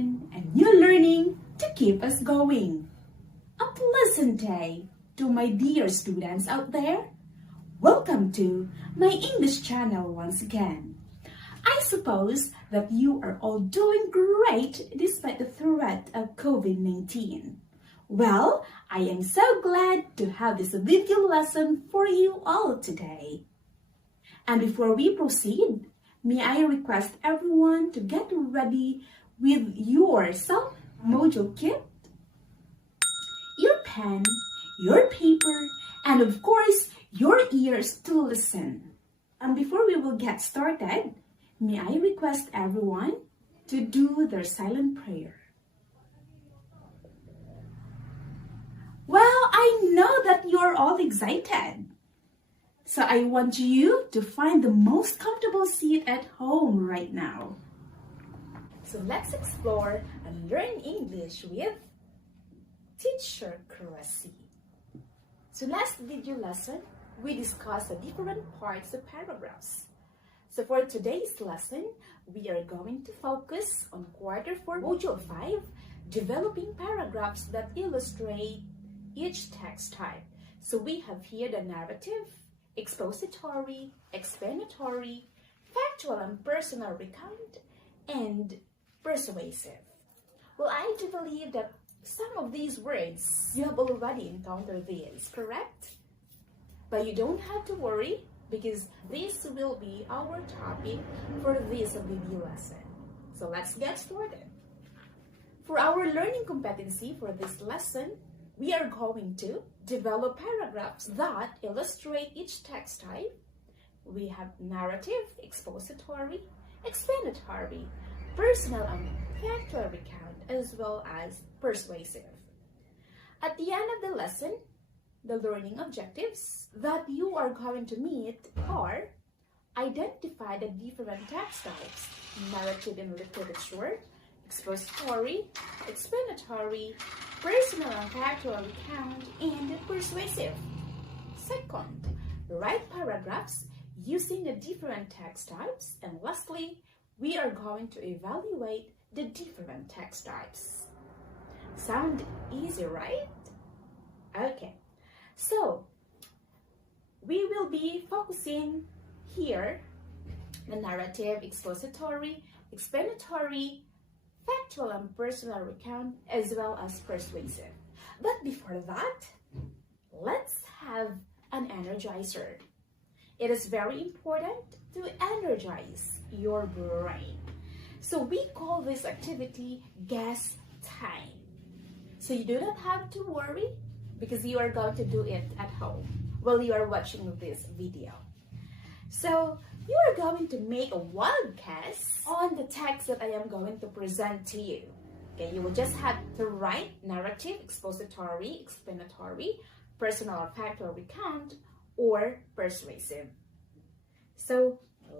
lesson and new learning to keep us going. A pleasant day to my dear students out there. Welcome to my English channel once again. I suppose that you are all doing great despite the threat of COVID-19. Well, I am so glad to have this video lesson for you all today. And before we proceed, may I request everyone to get ready with your self-module kit, your pen, your paper, and of course, your ears to listen. And before we will get started, may I request everyone to do their silent prayer. Well, I know that you're all excited. So I want you to find the most comfortable seat at home right now. So let's explore and learn English with Teacher Cressy. So last video lesson, we discussed the different parts of paragraphs. So for today's lesson, we are going to focus on Quarter 4, Module 5, developing paragraphs that illustrate each text type. So we have here the narrative, expository, explanatory, factual and personal recount, and persuasive. Well, I do believe that some of these words you have already encountered these, correct? But you don't have to worry because this will be our topic for this video lesson. So let's get started. For our learning competency for this lesson, we are going to develop paragraphs that illustrate each text type. We have narrative, expository, explanatory, personal and factual recount, as well as persuasive. At the end of the lesson, the learning objectives that you are going to meet are identify the different text types, narrative in literature, expository, explanatory, personal and factual recount, and persuasive. Second, write paragraphs using the different text types. And lastly, we are going to evaluate the different text types. Sound easy, right? Okay, so we will be focusing here the narrative, expository, explanatory, factual and personal recount, as well as persuasive. But before that, let's have an energizer. It is very important to energize your brain. So we call this activity guess time. So you do not have to worry because you are going to do it at home while you are watching this video. So you are going to make a wild guess on the text that I am going to present to you. Okay, you will just have to write narrative, expository, explanatory, personal or factual recount, or persuasive. So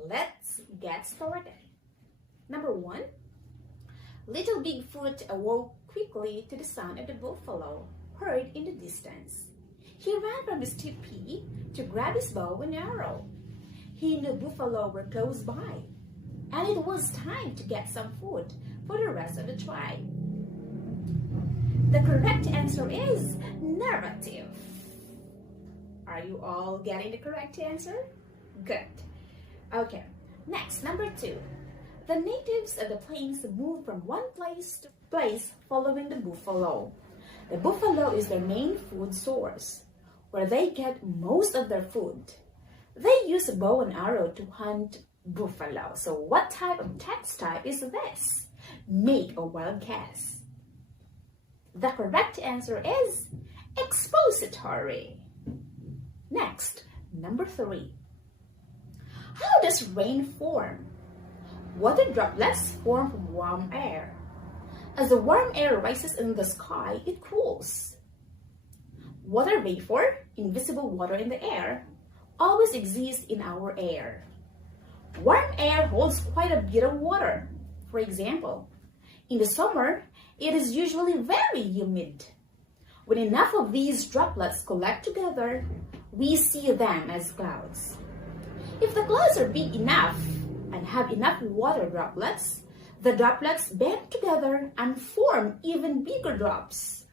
let's get started. Number 1, Little Bigfoot awoke quickly to the sound of the buffalo heard in the distance. He ran from his teepee to grab his bow and arrow. He knew buffalo were close by, and it was time to get some food for the rest of the tribe. The correct answer is narrative. Are you all getting the correct answer? Good. Okay, next, number 2. The natives of the plains moved from one place to place following the buffalo. The buffalo is their main food source, where they get most of their food. They use a bow and arrow to hunt buffalo. So what type of text type is this? Make a wild guess. The correct answer is expository. Next, number 3. How does rain form? Water droplets form from warm air. As the warm air rises in the sky, it cools. Water vapor, invisible water in the air, always exists in our air. Warm air holds quite a bit of water. For example, in the summer, it is usually very humid. When enough of these droplets collect together, we see them as clouds. If the clouds are big enough and have enough water droplets, The droplets band together and form even bigger drops.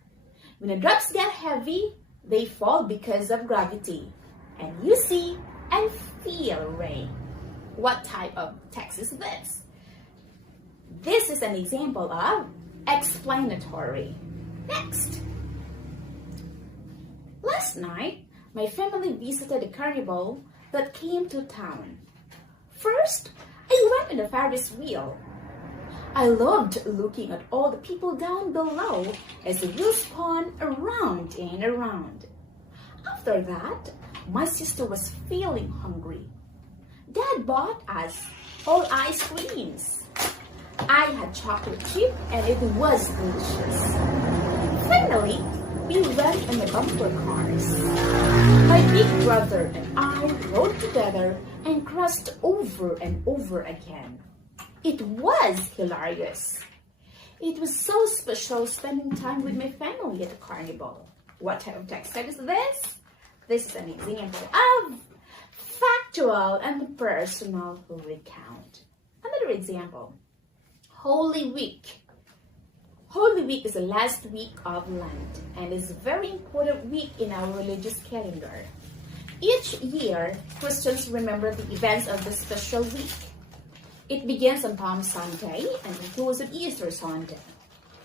When the drops get heavy, they fall because of gravity. And you see and feel rain. What type of text is this? This is an example of explanatory. Next. Last night, my family visited a carnival that came to town. First, I went on the Ferris wheel. I loved looking at all the people down below as the wheel spun around and around. After that, my sister was feeling hungry. Dad bought us all ice creams. I had chocolate chip and it was delicious. Finally, we went in the bumper cars. My big brother and I rode together and crossed over and over again. It was hilarious. It was so special spending time with my family at the carnival. What type of text type is this? This is an example of factual and personal recount. Another example. Holy Week. Holy Week is the last week of Lent and is a very important week in our religious calendar. Each year, Christians remember the events of this special week. It begins on Palm Sunday and concludes on Easter Sunday.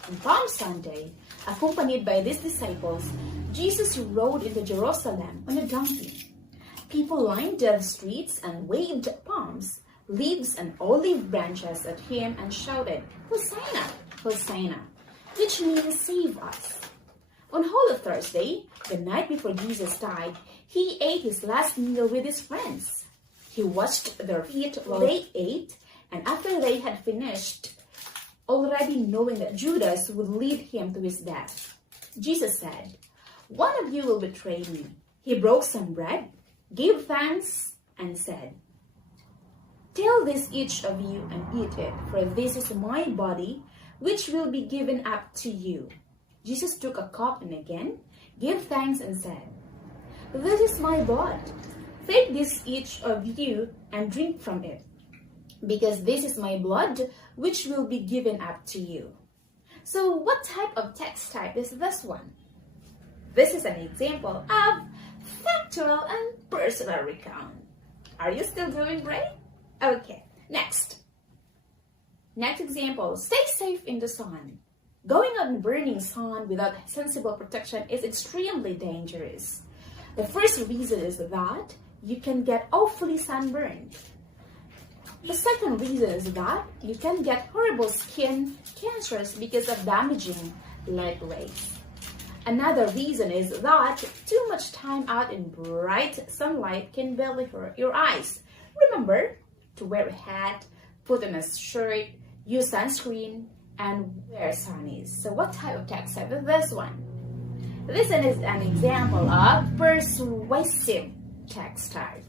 On Palm Sunday, accompanied by his disciples, Jesus rode into Jerusalem on a donkey. People lined the streets and waved palms, leaves, and olive branches at him and shouted, "Hosanna, Hosanna," which means save us. On Holy Thursday, the night before Jesus died, he ate his last meal with his friends. He washed their feet while they ate, and after they had finished, already knowing that Judas would lead him to his death, Jesus said, "One of you will betray me." He broke some bread, gave thanks, and said, "Tell this each of you and eat it, for this is my body, which will be given up to you." Jesus took a cup and again gave thanks and said, "This is my blood. Take this each of you and drink from it, because this is my blood, which will be given up to you." So what type of text type is this one? This is an example of factual and personal recount. Are you still doing great? Okay, next. Next example, stay safe in the sun. Going out in burning sun without sensible protection is extremely dangerous. The first reason is that you can get awfully sunburned. The second reason is that you can get horrible skin cancers because of damaging light rays. Another reason is that too much time out in bright sunlight can badly hurt your eyes. Remember to wear a hat, put on a shirt, use sunscreen, and wear sunnies. So what type of text type is this one? This one is an example of persuasive text type.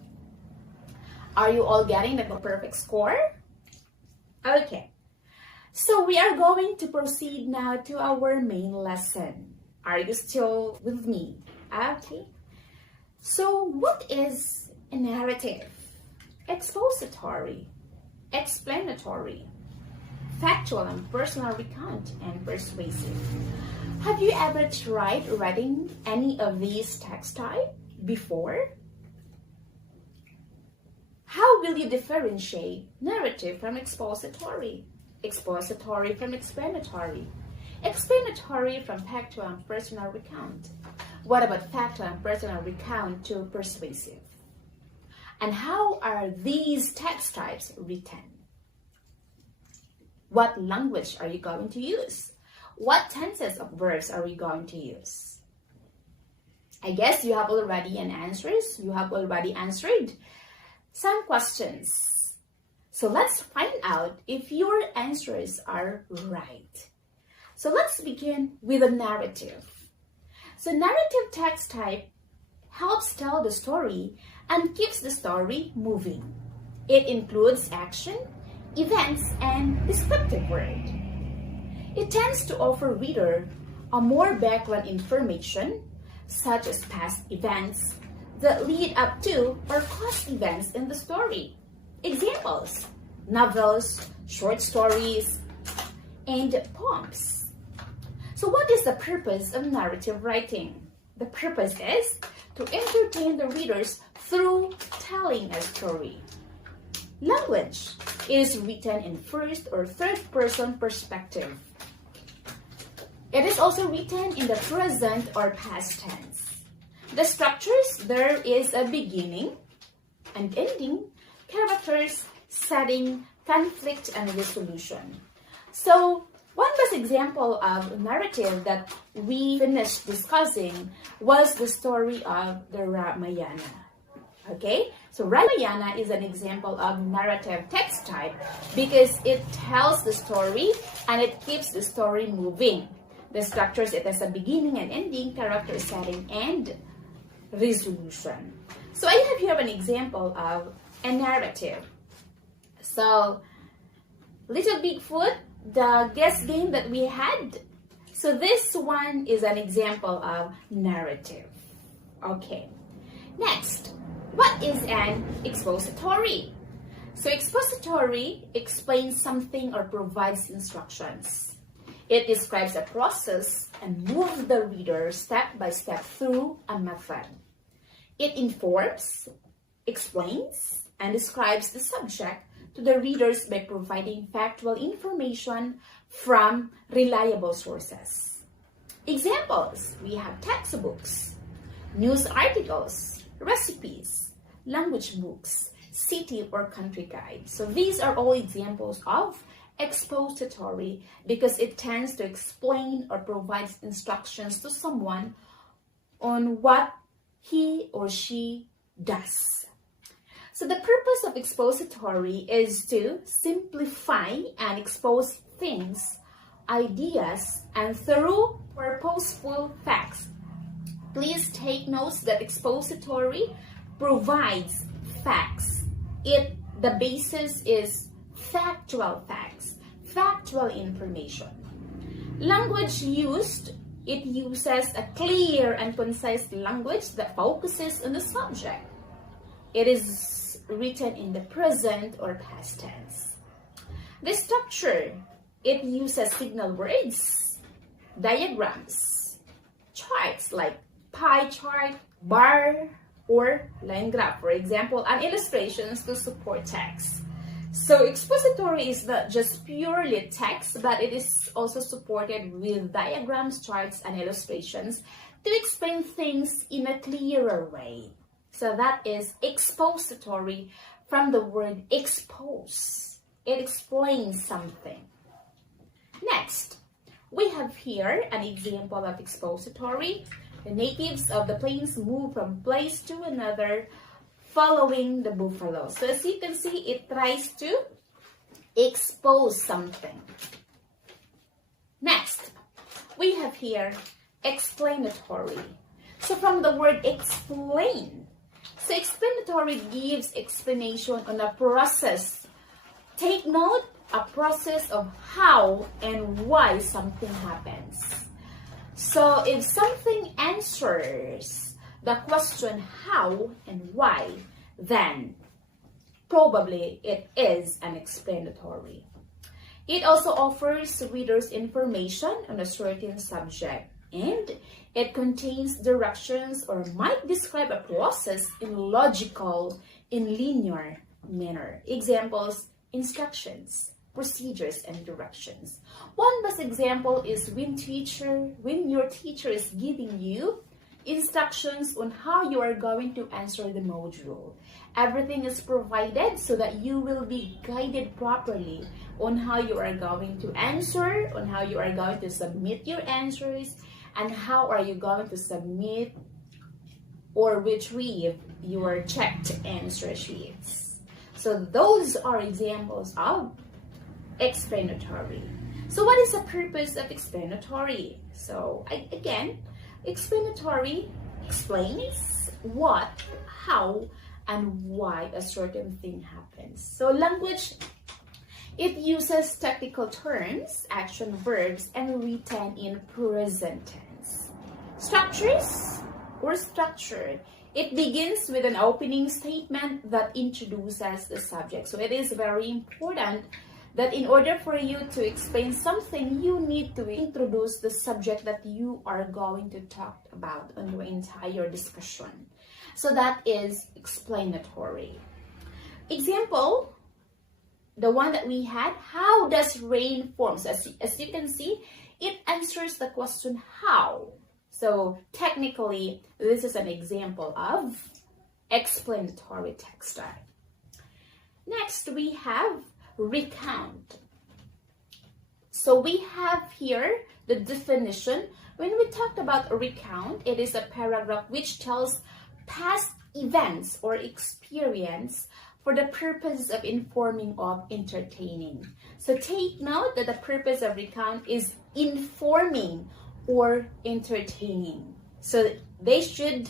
Are you all getting the perfect score? Okay. So we are going to proceed now to our main lesson. Are you still with me? Okay. So what is a narrative? Expository, explanatory, factual and personal recount, and persuasive. Have you ever tried writing any of these text types before? How will you differentiate narrative from expository, expository from explanatory, explanatory from factual and personal recount? What about factual and personal recount to persuasive? And how are these text types written? What language are you going to use? What tenses of verbs are we going to use? I guess you have already answers. You have already answered some questions. So let's find out if your answers are right. So let's begin with a narrative. So narrative text type helps tell the story and keeps the story moving. It includes action, events, and descriptive word. It tends to offer reader a more background information, such as past events that lead up to or cause events in the story. Examples: novels, short stories, and poems. So what is the purpose of narrative writing? The purpose is to entertain the readers through telling a story. Language is written in first or third person perspective. It is also written in the present or past tense. The structures, there is a beginning and ending, characters, setting, conflict, and resolution. So, one best example of narrative that we finished discussing was the story of the Ramayana. Okay, so Ramayana is an example of narrative text type because it tells the story and it keeps the story moving. The structures, it has a beginning and ending, character, setting, and resolution. So I have here an example of a narrative. So, Little Bigfoot, the guess game that we had. So this one is an example of narrative. Okay, next. What is an expository? So expository explains something or provides instructions. It describes a process and moves the reader step by step through a method. It informs, explains, and describes the subject to the readers by providing factual information from reliable sources. Examples, we have textbooks, news articles, recipes, language books, city or country guides. So these are all examples of expository because it tends to explain or provides instructions to someone on what he or she does. So the purpose of expository is to simplify and expose things, ideas, and through purposeful facts. Please take notes that expository provides facts. The basis is factual facts, factual information. Language used, it uses a clear and concise language that focuses on the subject. It is written in the present or past tense. The structure, it uses signal words, diagrams, charts like pie chart, bar, or line graph, for example, and illustrations to support text. So expository is not just purely text, but it is also supported with diagrams, charts, and illustrations to explain things in a clearer way. So that is expository from the word expose. It explains something. Next, we have here an example of expository. The natives of the plains move from place to another following the buffalo. So as you can see, it tries to expose something. Next, we have here explanatory. So from the word explain, so explanatory gives explanation on a process. Take note, a process of how and why something happens. So if something answers the question how and why, then probably it is an explanatory. It also offers readers information on a certain subject, and it contains directions or might describe a process in logical, in linear manner. Examples, instructions, procedures, and directions. One best example is when your teacher is giving you instructions on how you are going to answer the module. Everything is provided so that you will be guided properly on how you are going to answer, on how you are going to submit your answers, and how are you going to submit or retrieve your checked answer sheets. So those are examples of explanatory. So what is the purpose of explanatory? So again, explanatory explains what, how, and why a certain thing happens. So language, it uses technical terms, action verbs, and written in present tense. Structures or structure, it begins with an opening statement that introduces the subject. So it is very important that in order for you to explain something, you need to introduce the subject that you are going to talk about on your entire discussion. So that is explanatory. Example, the one that we had, how does rain form? So as you can see, it answers the question how. So technically, this is an example of explanatory text type. Next, we have recount. So we have here the definition. When we talked about a recount, it is a paragraph which tells past events or experience for the purpose of informing or entertaining. So take note that the purpose of recount is informing or entertaining. So they should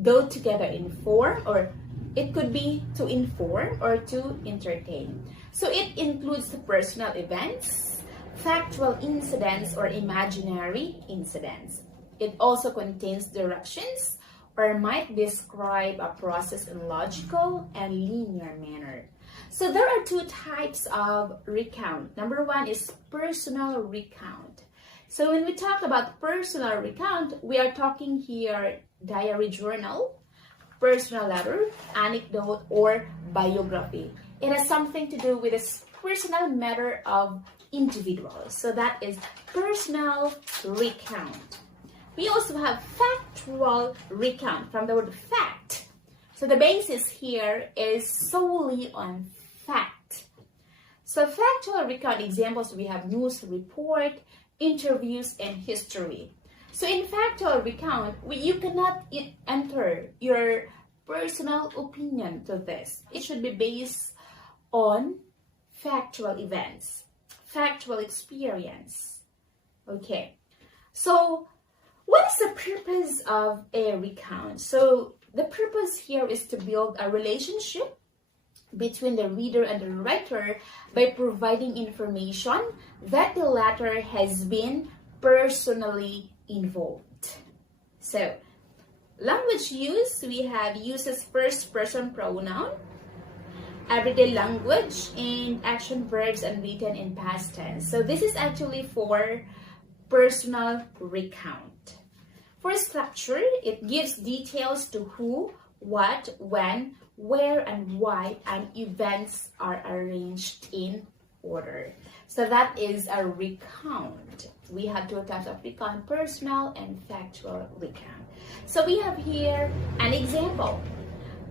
go together, inform, or it could be to inform or to entertain. So it includes the personal events, factual incidents, or imaginary incidents. It also contains directions or might describe a process in logical and linear manner. So there are two types of recount. Number one is personal recount. So when we talk about personal recount, we are talking here diary journal, personal letter, anecdote, or biography. It has something to do with a personal matter of individuals. So that is personal recount. We also have factual recount from the word fact. So the basis here is solely on fact. So factual recount examples, we have news report, interviews, and history. So in factual recount, you cannot enter your personal opinion to this. It should be based on factual events, factual experience. Okay, so what is the purpose of a recount? So the purpose here is to build a relationship between the reader and the writer by providing information that the latter has been personally involved. So language use, we have uses first person pronoun, everyday language, and action verbs and written in past tense. So this is actually for personal recount. For structure, it gives details to who, what, when, where, and why, and events are arranged in order. So that is a recount. We have two types of recount, personal and factual recount. So we have here an example.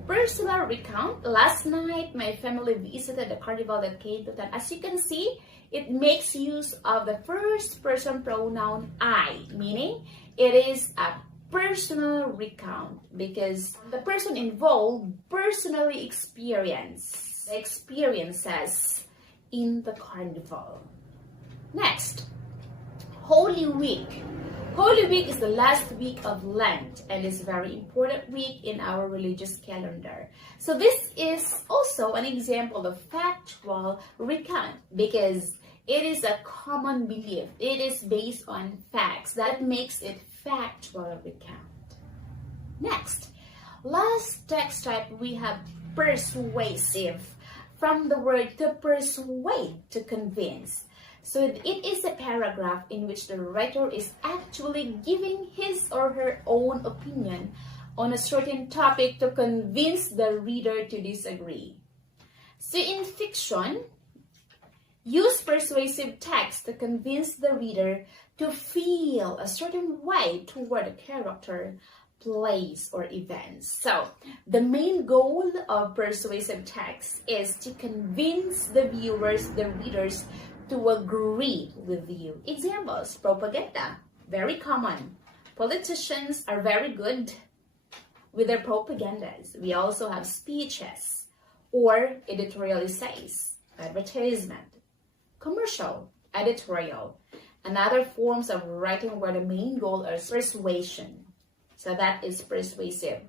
Personal recount. Last night, my family visited the carnival that came to town. As you can see, it makes use of the first person pronoun I, meaning it is a personal recount because the person involved personally experienced the experiences in the carnival. Next, Holy Week. Holy Week is the last week of Lent and is a very important week in our religious calendar. So this is also an example of factual recount because it is a common belief. It is based on facts. That makes it factual recount. Next, last text type, we have persuasive. From the word to persuade, to convince. So it is a paragraph in which the writer is actually giving his or her own opinion on a certain topic to convince the reader to disagree. So in fiction, use persuasive text to convince the reader to feel a certain way toward a character, place, or events. So the main goal of persuasive text is to convince the viewers, the readers, to agree with you. Examples, propaganda, very common. Politicians are very good with their propagandas. We also have speeches or editorial essays, advertisement, commercial, editorial, and other forms of writing where the main goal is persuasion. So that is persuasive.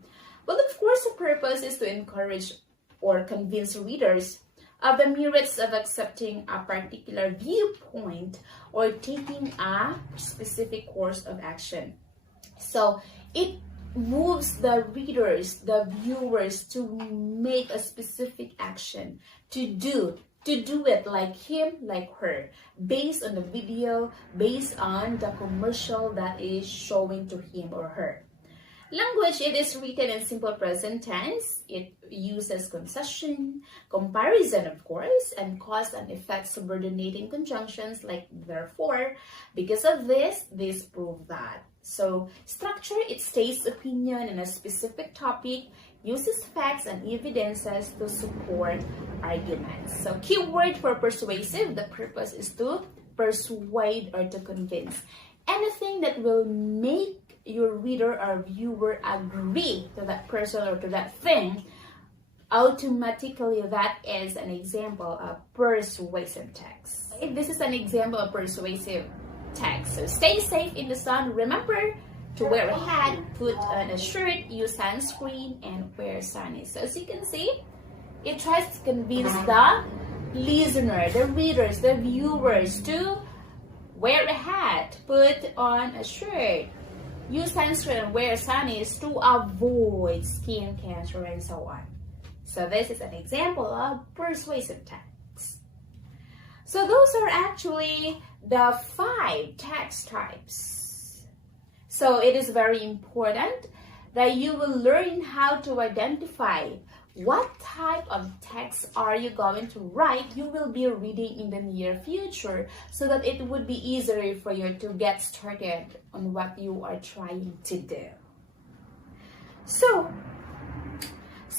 Well, of course, the purpose is to encourage or convince readers of the merits of accepting a particular viewpoint or taking a specific course of action. So it moves the readers, the viewers, to make a specific action, to do to do it like him, like her, based on the video, based on the commercial that is showing to him or her. Language, it is written in simple present tense. It uses concession, comparison, of course, and cause and effect subordinating conjunctions like therefore. Because of this prove that. So structure, it states opinion in a specific topic, uses facts and evidences to support arguments. So keyword for persuasive, the purpose is to persuade or to convince. Anything that will make your reader or viewer agree to that person or to that thing, automatically that is an example of persuasive text. This is an example of persuasive text. So stay safe in the sun. Remember to wear a hat, put on a shirt, use sunscreen, and wear sunnies. So as you can see, it tries to convince the listener, the readers, the viewers to wear a hat, put on a shirt, use sunscreen, and wear sunnies to avoid skin cancer and so on. So this is an example of persuasive text. So those are actually the 5 text types. So it is very important that you will learn how to identify what type of text are you going to write you will be reading in the near future, so that it would be easier for you to get started on what you are trying to do. So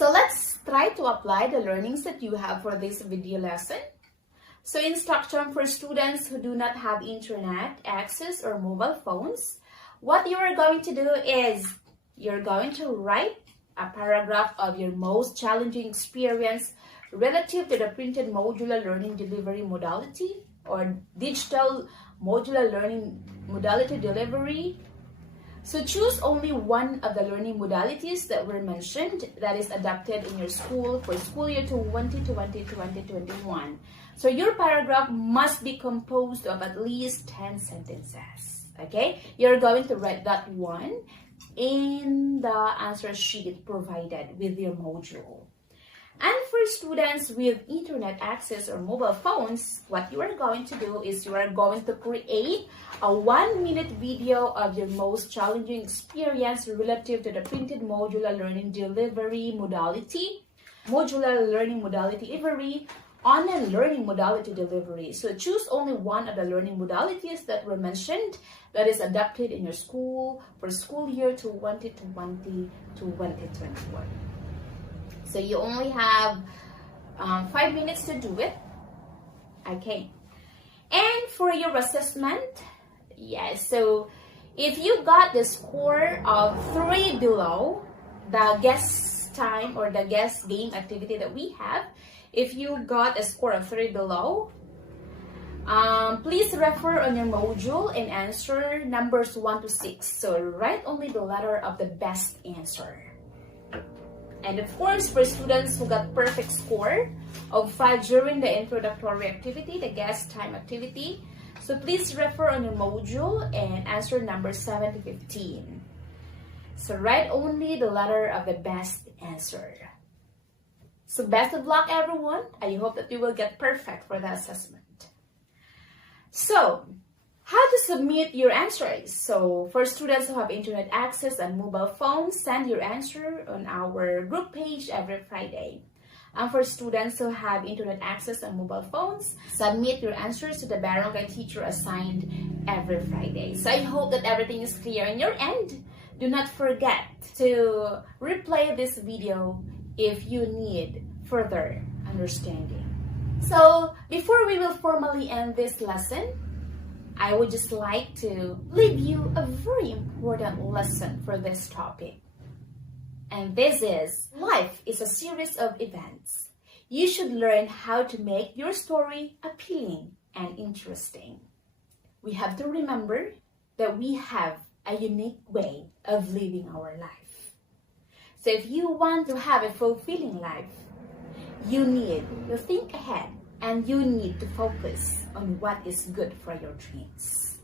let's try to apply the learnings that you have for this video lesson. So instruction for students who do not have internet access or mobile phones, what you are going to do is you're going to write a paragraph of your most challenging experience relative to the printed modular learning delivery modality or digital modular learning modality delivery. So choose only one of the learning modalities that were mentioned that is adapted in your school for school year 2020-2021. So your paragraph must be composed of at least 10 sentences. Okay? You're going to write that one in the answer sheet provided with your module. And for students with internet access or mobile phones, what you are going to do is you are going to create a 1-minute video of your most challenging experience relative to the printed modular learning delivery modality, online learning modality delivery. So choose only one of the learning modalities that were mentioned that is adapted in your school for school year 2020-2021. So you only have 5 minutes to do it. Okay. And for your assessment, yes, so if you got the score of 3 below the guess time or the guess game activity that we have, if you got a score of 3 below, please refer on your module and answer numbers 1 to 6. So write only the letter of the best answer. And of course, for students who got perfect score of 5 during the introductory activity, the guess time activity, so please refer on your module and answer numbers 7 to 15. So write only the letter of the best answer. So best of luck, everyone. I hope that you will get perfect for the assessment. So, how to submit your answers? So, for students who have internet access and mobile phones, send your answer on our group page every Friday. And for students who have internet access and mobile phones, submit your answers to the barangay teacher assigned every Friday. So, I hope that everything is clear on your end. Do not forget to replay this video if you need further understanding. So, before we will formally end this lesson, I would just like to leave you a very important lesson for this topic. And this is, life is a series of events. You should learn how to make your story appealing and interesting. We have to remember that we have a unique way of living our life. So if you want to have a fulfilling life, you need to think ahead and you need to focus on what is good for your dreams.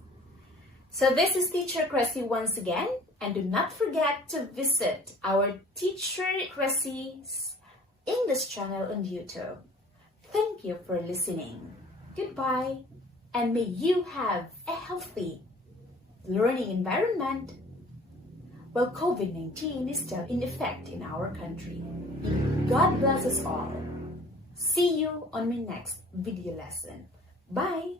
So this is Teacher Cressy once again, and do not forget to visit our Teacher Cressy's English channel on YouTube. Thank Thank you for listening. Goodbye, and may you have a healthy learning environment while COVID-19 is still in effect in our country. God bless us all. See you on my next video lesson. Bye!